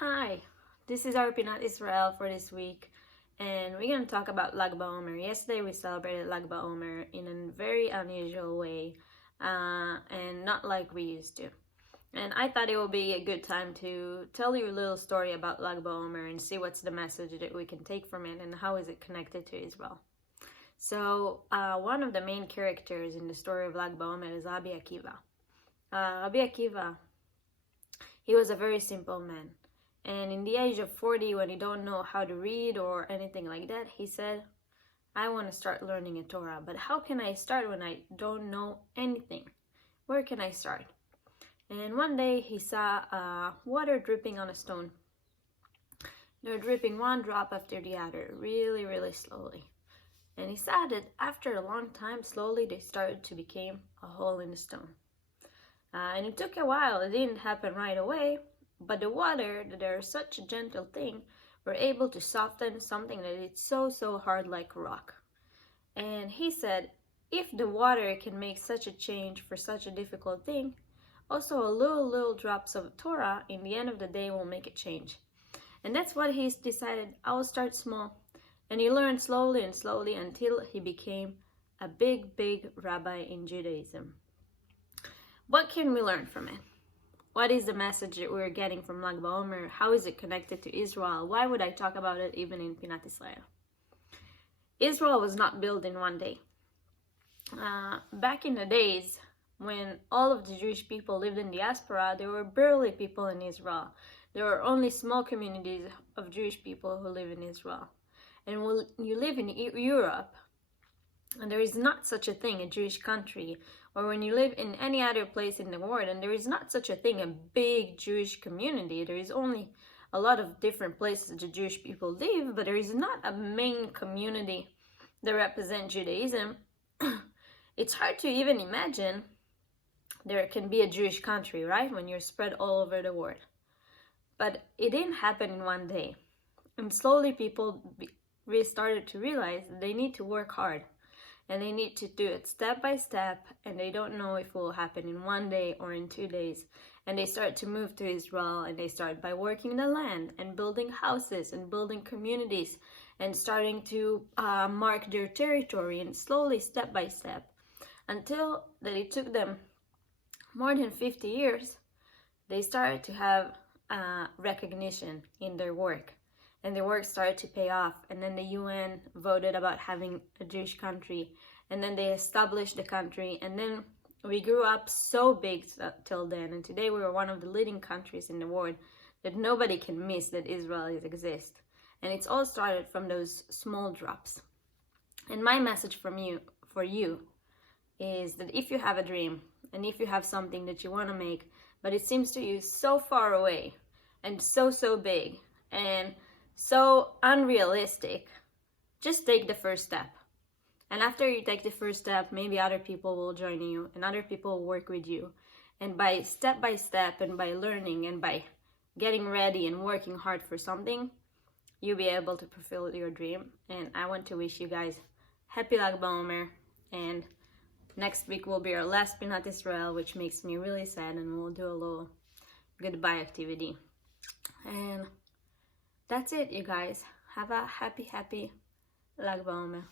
Hi, this is our Pinat Israel for this week, and we're going to talk about BaOmer. Yesterday we celebrated BaOmer in a very unusual way, and not like we used to. And I thought it would be a good time to tell you a little story about BaOmer and see what's the message that we can take from it and how is it connected to Israel. So one of the main characters in the story of BaOmer is Rabbi Akiva. Rabbi Akiva, he was a very simple man. And in the age of 40, when he don't know how to read or anything like that, he said, I want to start learning a Torah, but how can I start when I don't know anything? Where can I start? And one day he saw water dripping on a stone. They were dripping one drop after the other, really, really slowly. And he saw that after a long time, slowly they started to become a hole in the stone. And it took a while. It didn't happen right away. But the water, that are such a gentle thing, were able to soften something that is so hard like a rock. And he said, if the water can make such a change for such a difficult thing, also a little drops of Torah in the end of the day will make a change. And that's what he's decided. I will start small. And he learned slowly and slowly until he became a big rabbi in Judaism. What can we learn from it? What is the message that we're getting from BaOmer? How is it connected to Israel? Why would I talk about it even in Pinat Israel? Israel was not built in one day. Back in the days when all of the Jewish people lived in diaspora, there were barely people in Israel. There were only small communities of Jewish people who live in Israel. And when you live in Europe, and there is not such a thing, a Jewish country, or when you live in any other place in the world, and there is not such a thing, a big Jewish community. There is only a lot of different places the Jewish people live, but there is not a main community that represents Judaism. It's hard to even imagine there can be a Jewish country, right? When you're spread all over the world. But it didn't happen in one day. And slowly people started to realize that they need to work hard. And they need to do it step by step, and they don't know if it will happen in 1 day or in 2 days. And they start to move to Israel, and they start by working the land and building houses and building communities and starting to mark their territory, and slowly, step by step, until that it took them more than 50 years, they started to have recognition in their work. And their work started to pay off. And then the UN voted about having a Jewish country. And then they established the country. And then we grew up so big till then. And today we are one of the leading countries in the world that nobody can miss that Israel exists. And it's all started from those small drops. And my message for you is that if you have a dream and if you have something that you want to make, but it seems to you so far away and so big and so unrealistic, just take the first step. And after you take the first step, maybe other people will join you and other people will work with you. And by step and by learning and by getting ready and working hard for something, you'll be able to fulfill your dream. And I want to wish you guys happy BaOmer. And next week will be our last Pinat Israel, which makes me really sad, and we'll do a little goodbye activity. And that's it, you guys. Have a happy BaOmer.